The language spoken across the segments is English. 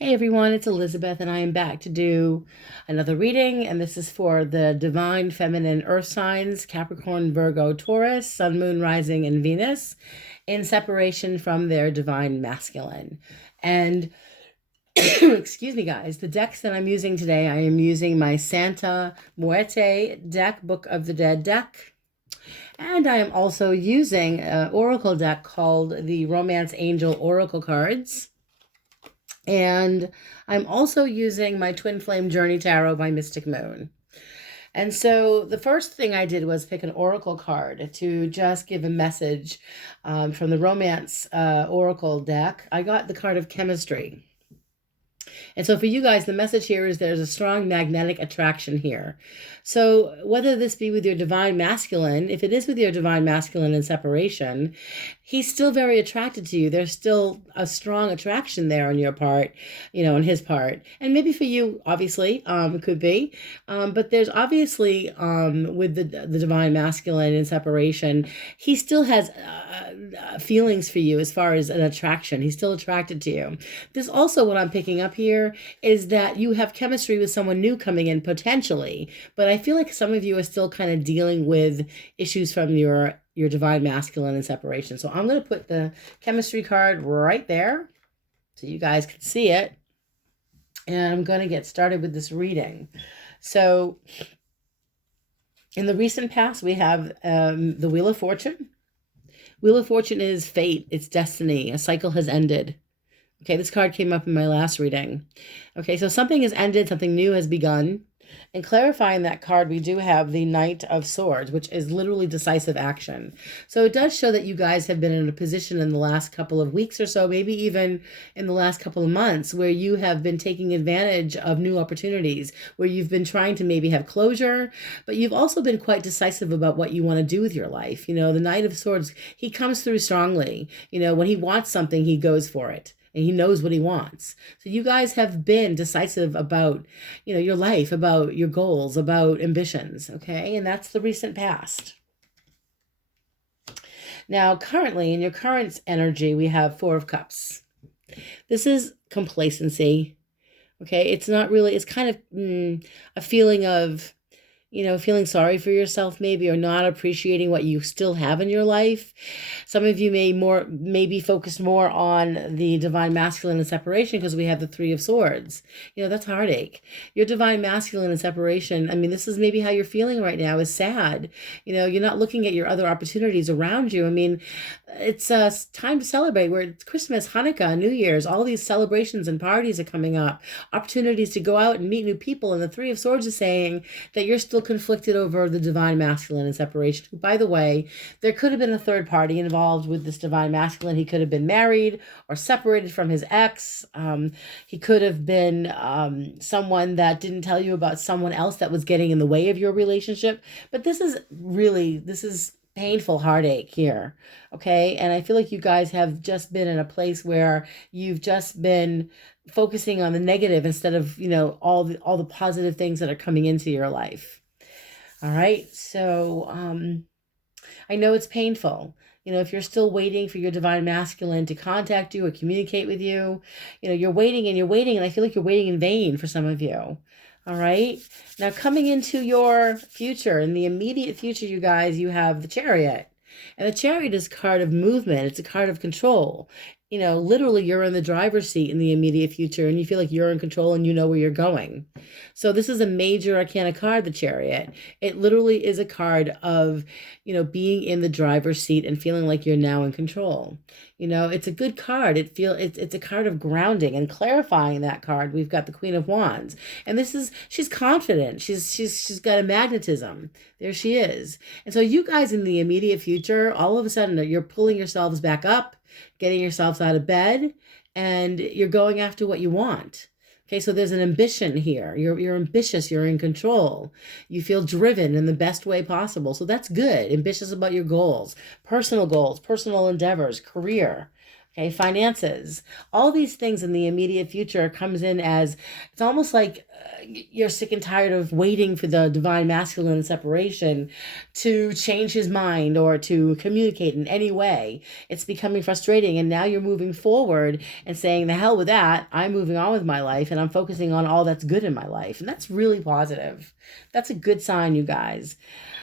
Hey everyone, it's Elizabeth, and I am back to do another reading. And this is for the divine feminine earth signs Capricorn, Virgo, Taurus, Sun, Moon, Rising, and Venus in separation from their divine masculine. And excuse me, guys, the decks that I'm using today, I am using my Santa Muerte deck, Book of the Dead deck. And I am also using an oracle deck called the Romance Angel Oracle cards. And I'm also using my Twin Flame Journey Tarot by Mystic Moon. And so the first thing I did was pick an oracle card to just give a message from the Romance Oracle deck. I got the card of Chemistry. And so for you guys, the message here is there's a strong magnetic attraction here. So whether this be with your divine masculine, if it is with your divine masculine in separation, he's still very attracted to you. There's still a strong attraction there on your part, on his part. And maybe for you, obviously, could be. But there's obviously, with the divine masculine in separation, he still has feelings for you as far as an attraction. He's still attracted to you. This also, what I'm picking up here is that you have chemistry with someone new coming in potentially, but I feel like some of you are still kind of dealing with issues from your divine masculine and separation. So I'm going to put the chemistry card right there so you guys can see it. And I'm going to get started with this reading. So in the recent past, we have the Wheel of Fortune. Wheel of Fortune is fate. It's destiny. A cycle has ended. Okay, this card came up in my last reading. Okay, so something has ended, something new has begun. And clarifying that card, we do have the Knight of Swords, which is literally decisive action. So it does show that you guys have been in a position in the last couple of weeks or so, maybe even in the last couple of months, where you have been taking advantage of new opportunities, where you've been trying to maybe have closure, but you've also been quite decisive about what you want to do with your life. The Knight of Swords, he comes through strongly. When he wants something, he goes for it. And he knows what he wants. So you guys have been decisive about, your life, about your goals, about ambitions, okay? And that's the recent past. Now, currently, in your current energy, we have Four of Cups. This is complacency, okay? It's not really, it's kind of a feeling of, feeling sorry for yourself maybe, or not appreciating what you still have in your life. Some of you may be focused more on the divine masculine and separation because we have the Three of Swords. That's heartache. Your divine masculine and separation, this is maybe how you're feeling right now, is sad. You're not looking at your other opportunities around you. It's time to celebrate. It's Christmas, Hanukkah, New Year's, all these celebrations and parties are coming up, opportunities to go out and meet new people. And the Three of Swords is saying that you're still conflicted over the divine masculine and separation. By the way, there could have been a third party involved with this divine masculine. He could have been married or separated from his ex. He could have been someone that didn't tell you about someone else that was getting in the way of your relationship. But this is painful heartache here, okay? And I feel like you guys have just been in a place where you've just been focusing on the negative instead of, all the positive things that are coming into your life. All right, so I know it's painful. If you're still waiting for your divine masculine to contact you or communicate with you, you're waiting and you're waiting, and I feel like you're waiting in vain for some of you. All right. Now, coming into your future, in the immediate future, you guys, you have the Chariot. And the Chariot is a card of movement. It's a card of control. Literally you're in the driver's seat in the immediate future, and you feel like you're in control and you know where you're going. So this is a major arcana card, the Chariot. It literally is a card of, being in the driver's seat and feeling like you're now in control. It's a good card. It's a card of grounding and clarifying that card. We've got the Queen of Wands, and she's confident. She's got a magnetism. There she is. And so you guys in the immediate future, all of a sudden you're pulling yourselves back up, getting yourselves out of bed, and you're going after what you want. Okay, so there's an ambition here. You're ambitious, you're in control. You feel driven in the best way possible. So that's good. Ambitious about your goals, personal endeavors, career. Okay, finances, all these things in the immediate future comes in as it's almost like you're sick and tired of waiting for the divine masculine separation to change his mind or to communicate in any way. It's becoming frustrating, and now you're moving forward and saying, the hell with that. I'm moving on with my life and I'm focusing on all that's good in my life. And that's really positive. That's a good sign, you guys.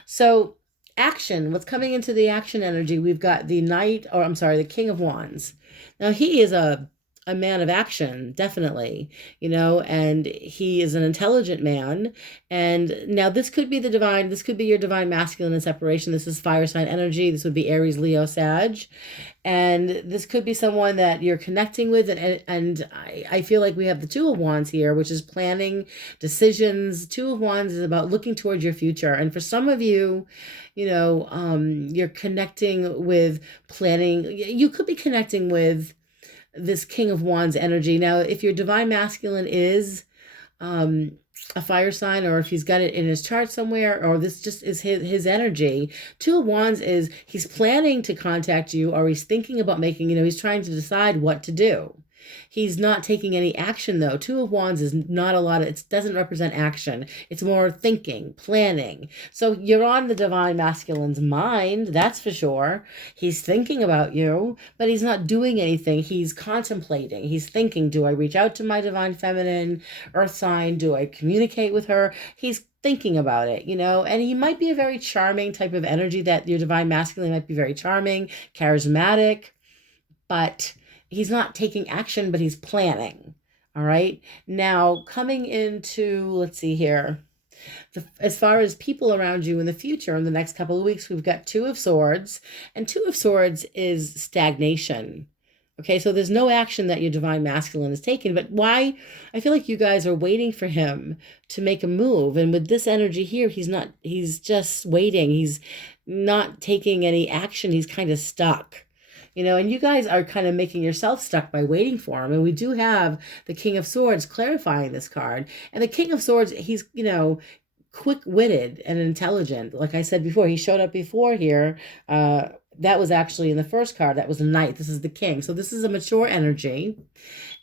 So, action, what's coming into the action energy? We've got the knight, or I'm sorry, the king of wands. Now he is a man of action, definitely, and he is an intelligent man. And now this could be your divine masculine in separation. This is fire sign energy. This would be Aries, Leo, Sag. And this could be someone that you're connecting with. And I feel like we have the two of wands here, which is planning, decisions. Two of wands is about looking towards your future. And for some of you, you're connecting with planning. You could be connecting with this king of wands energy. Now, if your divine masculine is a fire sign, or if he's got it in his chart somewhere, or this just is his energy, two of wands is he's planning to contact you, or he's thinking about making, he's trying to decide what to do. He's not taking any action, though. Two of wands is not a lot of, it doesn't represent action. It's more thinking, planning. So you're on the divine masculine's mind, that's for sure. He's thinking about you, but he's not doing anything. He's contemplating. He's thinking, do I reach out to my divine feminine earth sign? Do I communicate with her? He's thinking about it, and he might be a very charming type of energy, that your divine masculine might be very charming, charismatic, but he's not taking action, but he's planning. All right. Now, coming into, let's see here, as far as people around you in the future, in the next couple of weeks, we've got Two of Swords, and Two of Swords is stagnation. Okay, so there's no action that your divine masculine is taking, but why? I feel like you guys are waiting for him to make a move. And with this energy here, he's just waiting. He's not taking any action. He's kind of stuck. And you guys are kind of making yourself stuck by waiting for him. And we do have the King of Swords clarifying this card. And the King of Swords, he's, quick-witted and intelligent. Like I said before, he showed up before here. That was actually in the first card. That was the Knight. This is the King. So this is a mature energy.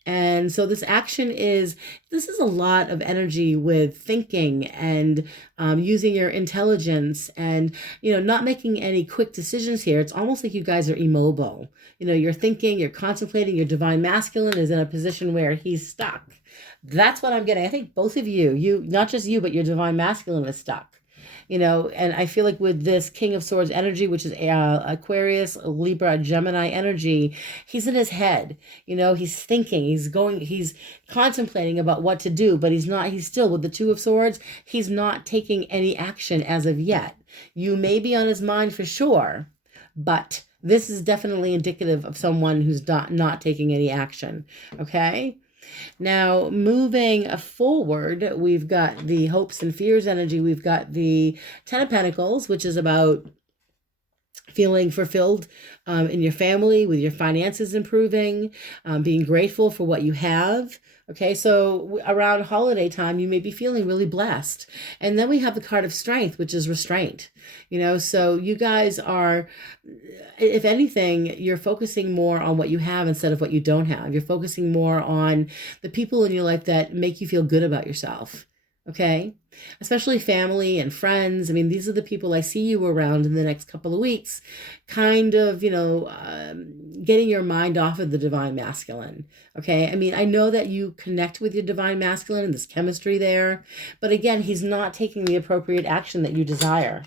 And so this is a lot of energy with thinking and using your intelligence and, not making any quick decisions here. It's almost like you guys are immobile. You're thinking, you're contemplating, your divine masculine is in a position where he's stuck. That's what I'm getting. I think both of you, not just you, but your divine masculine is stuck. And I feel like with this King of Swords energy, which is Aquarius, Libra, Gemini energy, he's in his head. He's thinking, he's contemplating about what to do, but he's still with the Two of Swords. He's not taking any action as of yet. You may be on his mind for sure, but this is definitely indicative of someone who's not taking any action. Okay. Now, moving forward, we've got the hopes and fears energy. We've got the Ten of Pentacles, which is about feeling fulfilled in your family, with your finances improving, being grateful for what you have. Okay, so around holiday time, you may be feeling really blessed. And then we have the card of strength, which is restraint. So you guys are, if anything, you're focusing more on what you have instead of what you don't have. You're focusing more on the people in your life that make you feel good about yourself. Okay, especially family and friends. I mean, these are the people I see you around in the next couple of weeks, kind of, getting your mind off of the divine masculine. Okay, I mean, I know that you connect with your divine masculine and there's chemistry there, but again, he's not taking the appropriate action that you desire.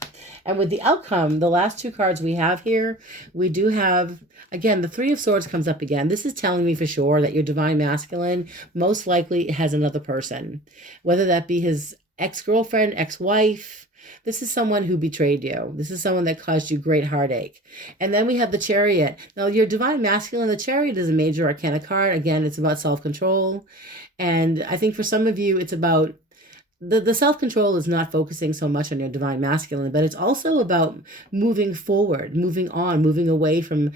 And with the outcome, the last two cards we have here, we do have, again, the Three of Swords comes up again. This is telling me for sure that your divine masculine most likely has another person, whether that be his ex-girlfriend, ex-wife. This is someone who betrayed you. This is someone that caused you great heartache. And then we have the Chariot. Now, your divine masculine, the Chariot is a major arcana card. Again, it's about self-control. And I think for some of you, it's about the self-control is not focusing so much on your divine masculine, but it's also about moving forward, moving on, moving away from,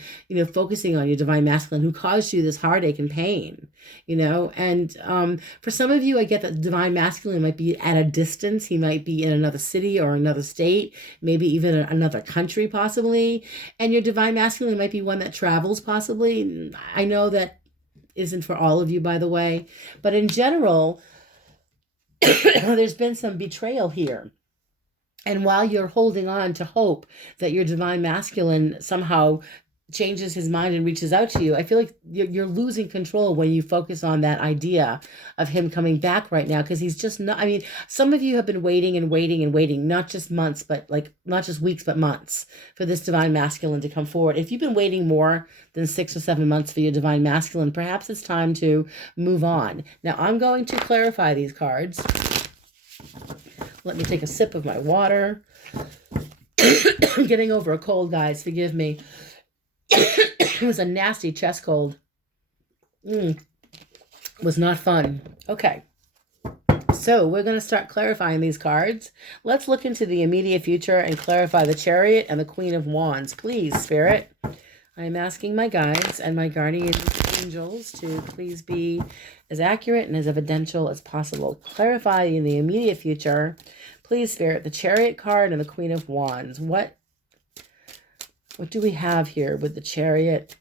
focusing on your divine masculine who caused you this heartache and pain, and for some of you, I get that divine masculine might be at a distance. He might be in another city or another state, maybe even another country possibly, and your divine masculine might be one that travels possibly. I know that isn't for all of you, by the way, but in general, there's been some betrayal here. And while you're holding on to hope that your divine masculine somehow changes his mind and reaches out to you, I feel like you're losing control when you focus on that idea of him coming back right now, because he's just not. I mean, some of you have been waiting and waiting and waiting, not just months, but not just weeks, but months for this divine masculine to come forward. If you've been waiting more than 6 or 7 months for your divine masculine, perhaps it's time to move on. Now, I'm going to clarify these cards. Let me take a sip of my water. I'm getting over a cold, guys. Forgive me. It was a nasty chest cold. Was not fun. Okay. So we're going to start clarifying these cards. Let's look into the immediate future and clarify the Chariot and the Queen of Wands. Please, Spirit. I'm asking my guides and my guardian angels to please be as accurate and as evidential as possible. Clarify in the immediate future. Please, Spirit, the Chariot card and the Queen of Wands. What do we have here with the Chariot?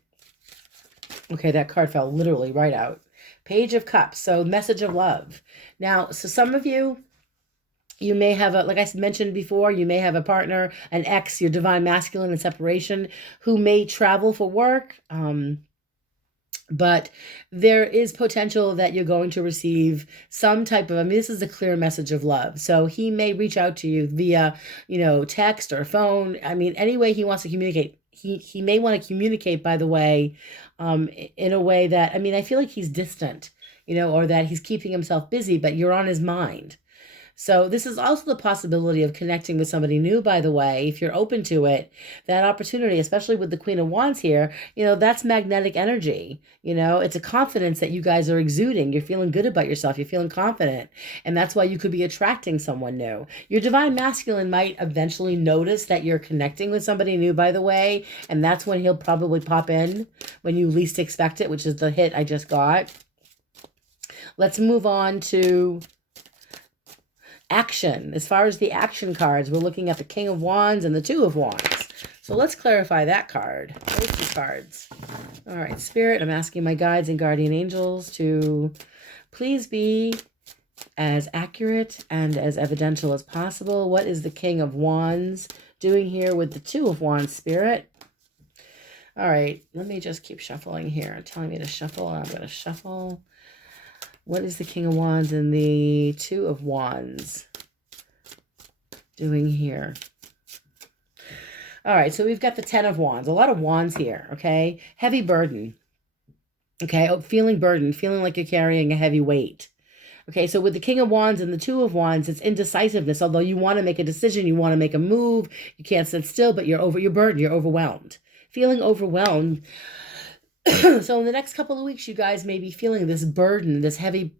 Okay, that card fell literally right out. Page of Cups, so message of love. Now, so some of you, you may have like I mentioned before, you may have a partner, an ex, your divine masculine in separation, who may travel for work. But there is potential that you're going to receive some type of, this is a clear message of love. So he may reach out to you via, text or phone. I mean, any way he wants to communicate. He may want to communicate, by the way, in a way that, I feel like he's distant, or that he's keeping himself busy, but you're on his mind. So this is also the possibility of connecting with somebody new, by the way, if you're open to it. That opportunity, especially with the Queen of Wands here, that's magnetic energy. It's a confidence that you guys are exuding. You're feeling good about yourself. You're feeling confident. And that's why you could be attracting someone new. Your divine masculine might eventually notice that you're connecting with somebody new, by the way. And that's when he'll probably pop in when you least expect it, which is the hit I just got. Let's move on to action. As far as the action cards, we're looking at the King of Wands and the Two of Wands. So let's clarify that card. Those two cards. All right, Spirit, I'm asking my guides and guardian angels to please be as accurate and as evidential as possible. What is the King of Wands doing here with the Two of Wands, Spirit? All right, let me just keep shuffling here. Telling me to shuffle, and I'm going to shuffle. What is the King of Wands and the Two of Wands doing here? All right, so we've got the 10 of Wands. A lot of wands here, okay? Heavy burden. Okay, feeling burdened, feeling like you're carrying a heavy weight. Okay, so with the King of Wands and the Two of Wands, it's indecisiveness. Although you want to make a decision, you want to make a move, you can't sit still, but you're burdened, you're overwhelmed. Feeling overwhelmed. So in the next couple of weeks, you guys may be feeling this burden, this heavy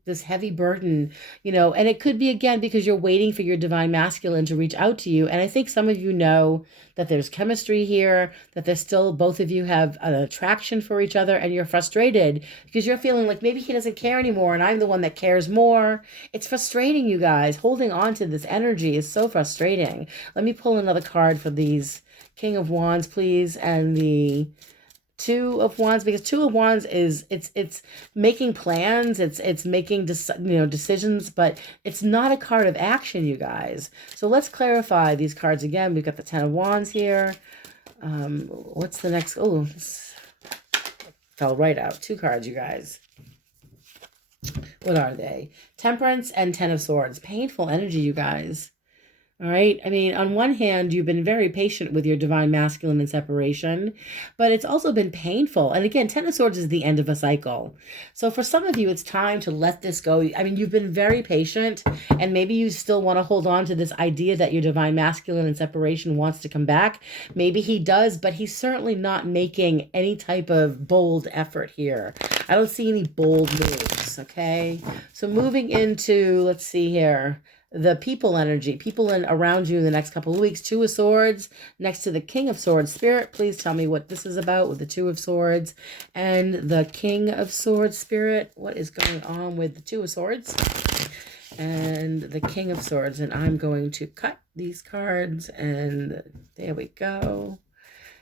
burden, and it could be, again, because you're waiting for your divine masculine to reach out to you. And I think some of you know that there's chemistry here, that there's still, both of you have an attraction for each other, and you're frustrated because you're feeling like maybe he doesn't care anymore and I'm the one that cares more. It's frustrating, you guys. Holding on to this energy is so frustrating. Let me pull another card for these King of Wands, please, and the Two of Wands, because Two of Wands is it's making plans, it's making decisions, but it's not a card of action, you guys. So let's clarify these cards again. We've got the 10 of Wands here. What's the next? Oh, this fell right out. 2 cards, you guys. What are they? Temperance and 10 of Swords. Painful energy, you guys. All right. On one hand, you've been very patient with your divine masculine in separation, but it's also been painful. And again, 10 of Swords is the end of a cycle. So for some of you, it's time to let this go. You've been very patient, and maybe you still want to hold on to this idea that your divine masculine in separation wants to come back. Maybe he does, but he's certainly not making any type of bold effort here. I don't see any bold moves. Okay. So moving into, let's see here. the people energy, people around you in the next couple of weeks. Two of Swords next to the King of Swords. Spirit, please tell me what this is about with the Two of Swords and the King of Swords. Spirit, what is going on with the Two of Swords and the King of Swords? And I'm going to cut these cards, and there we go.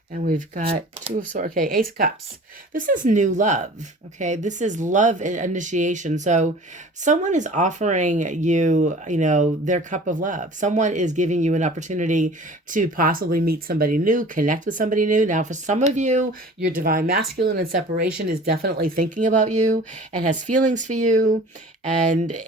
And we've got Two of Swords. Okay, Ace of Cups. This is new love. Okay, this is love and initiation. So someone is offering you, their cup of love. Someone is giving you an opportunity to possibly meet somebody new, connect with somebody new. Now, for some of you, your divine masculine in separation is definitely thinking about you and has feelings for you. And,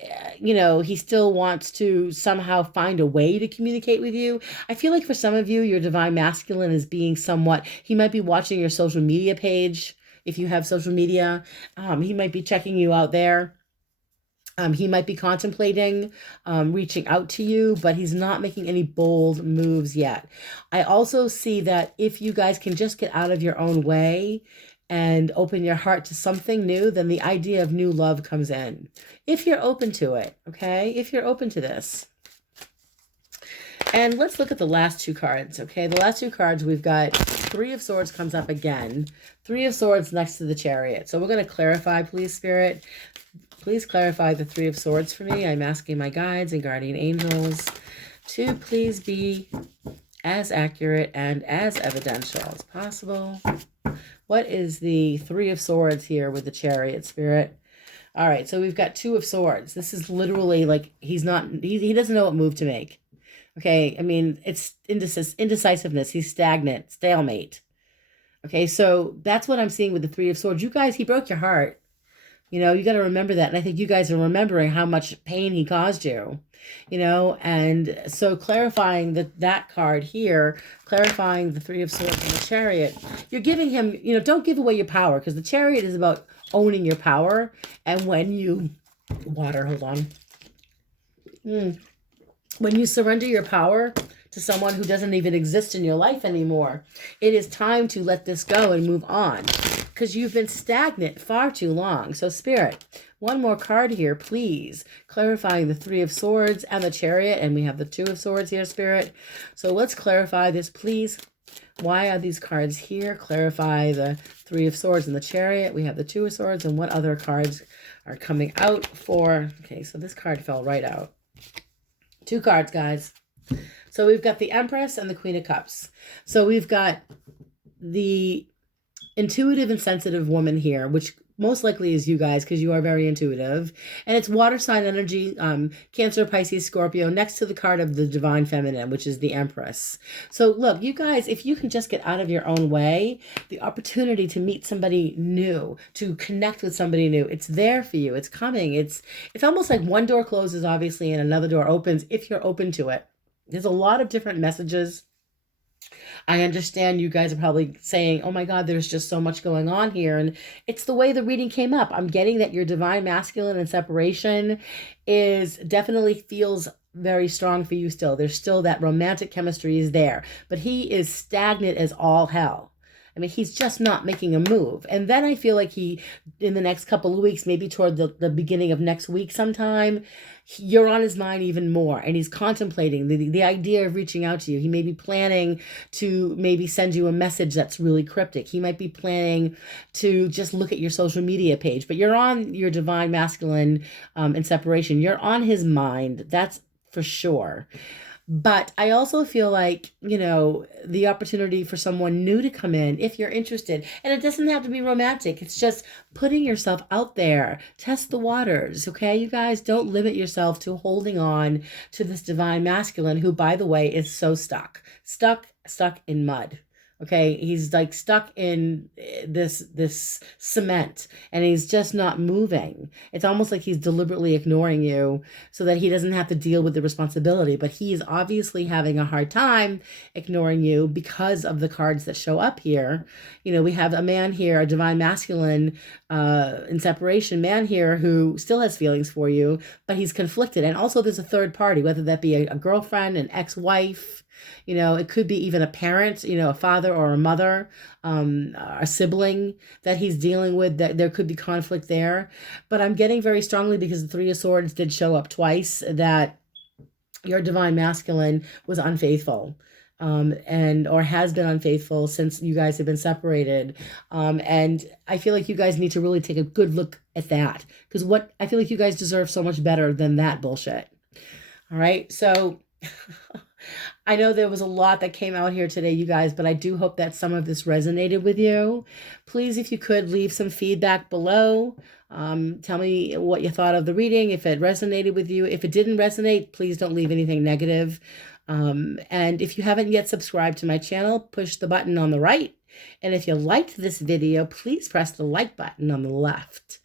he still wants to somehow find a way to communicate with you. I feel like for some of you, your divine masculine is being somewhat, he might be watching your social media page. If you have social media, he might be checking you out there. He might be contemplating reaching out to you, but he's not making any bold moves yet. I also see that if you guys can just get out of your own way and open your heart to something new, then the idea of new love comes in. If you're open to it, okay? If you're open to this. And let's look at the last two cards, okay? The last two cards, we've got Three of Swords comes up again. Three of Swords next to the Chariot. So we're going to clarify, please, Spirit. Please clarify the Three of Swords for me. I'm asking my guides and guardian angels to please be as accurate and as evidential as possible. What is the Three of Swords here with the Chariot, Spirit? All right, so we've got Two of Swords. This is literally like he doesn't know what move to make. Okay, I mean, it's indecisiveness. He's stagnant, stalemate. Okay, so that's what I'm seeing with the Three of Swords. You guys, he broke your heart. You got to remember that. And I think you guys are remembering how much pain he caused you, and so clarifying that card here, clarifying the Three of Swords and the Chariot, you're giving him, don't give away your power, because the Chariot is about owning your power. And when you, hold on. When you surrender your power to someone who doesn't even exist in your life anymore, it is time to let this go and move on, because you've been stagnant far too long. So Spirit, one more card here, please. Clarifying the Three of Swords and the Chariot, and we have the Two of Swords here, Spirit. So let's clarify this, please. Why are these cards here? Clarify the Three of Swords and the Chariot. We have the Two of Swords, and what other cards are coming out for? Okay, so this card fell right out. Two cards, guys. So we've got the Empress and the Queen of Cups. So we've got the intuitive and sensitive woman here, which most likely is you guys, because you are very intuitive. And it's water sign energy, Cancer, Pisces, Scorpio, next to the card of the divine feminine, which is the Empress. So look, you guys, if you can just get out of your own way, the opportunity to meet somebody new, to connect with somebody new, it's there for you. It's coming. It's almost like one door closes, obviously, and another door opens if you're open to it. There's a lot of different messages. I understand you guys are probably saying, oh my God, there's just so much going on here. And it's the way the reading came up. I'm getting that your divine masculine and separation definitely feels very strong for you still. There's still that romantic chemistry is there, but he is stagnant as all hell. I mean, he's just not making a move. And then I feel like in the next couple of weeks, maybe toward the beginning of next week sometime, you're on his mind even more. And he's contemplating the idea of reaching out to you. He may be planning to maybe send you a message that's really cryptic. He might be planning to just look at your social media page. But you're on your divine masculine in separation. You're on his mind. That's for sure. But I also feel like, the opportunity for someone new to come in, if you're interested, and it doesn't have to be romantic. It's just putting yourself out there, test the waters. Okay. You guys, don't limit yourself to holding on to this divine masculine, who, by the way, is so stuck in mud. Okay, he's like stuck in this cement, and he's just not moving. It's almost like he's deliberately ignoring you so that he doesn't have to deal with the responsibility. But he is obviously having a hard time ignoring you because of the cards that show up here. We have a man here, a divine masculine in separation man here, who still has feelings for you, but he's conflicted. And also there's a third party, whether that be a girlfriend, an ex-wife. It could be even a parent, a father or a mother, a sibling that he's dealing with, that there could be conflict there. But I'm getting very strongly, because the Three of Swords did show up twice, that your divine masculine was unfaithful, and or has been unfaithful since you guys have been separated. And I feel like you guys need to really take a good look at that, because what I feel like you guys deserve so much better than that bullshit. All right. So I know there was a lot that came out here today, you guys, but I do hope that some of this resonated with you. Please, if you could, leave some feedback below. Tell me what you thought of the reading, if it resonated with you. If it didn't resonate, please don't leave anything negative. And if you haven't yet subscribed to my channel, push the button on the right. And if you liked this video, please press the like button on the left.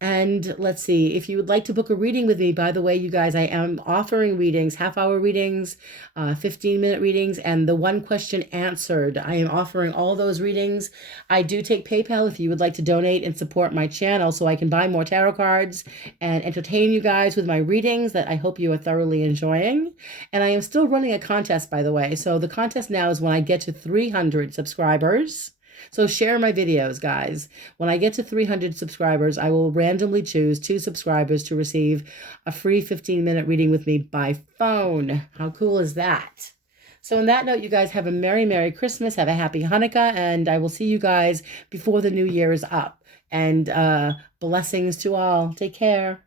And let's see, if you would like to book a reading with me, by the way, you guys, I am offering readings, half-hour readings, 15-minute readings, and the one question answered. I am offering all those readings. I do take PayPal if you would like to donate and support my channel so I can buy more tarot cards and entertain you guys with my readings that I hope you are thoroughly enjoying. And I am still running a contest, by the way. So the contest now is when I get to 300 subscribers. So share my videos, guys. When I get to 300 subscribers, I will randomly choose 2 subscribers to receive a free 15-minute reading with me by phone. How cool is that? So on that note, you guys have a Merry, Merry Christmas. Have a Happy Hanukkah. And I will see you guys before the new year is up. And blessings to all. Take care.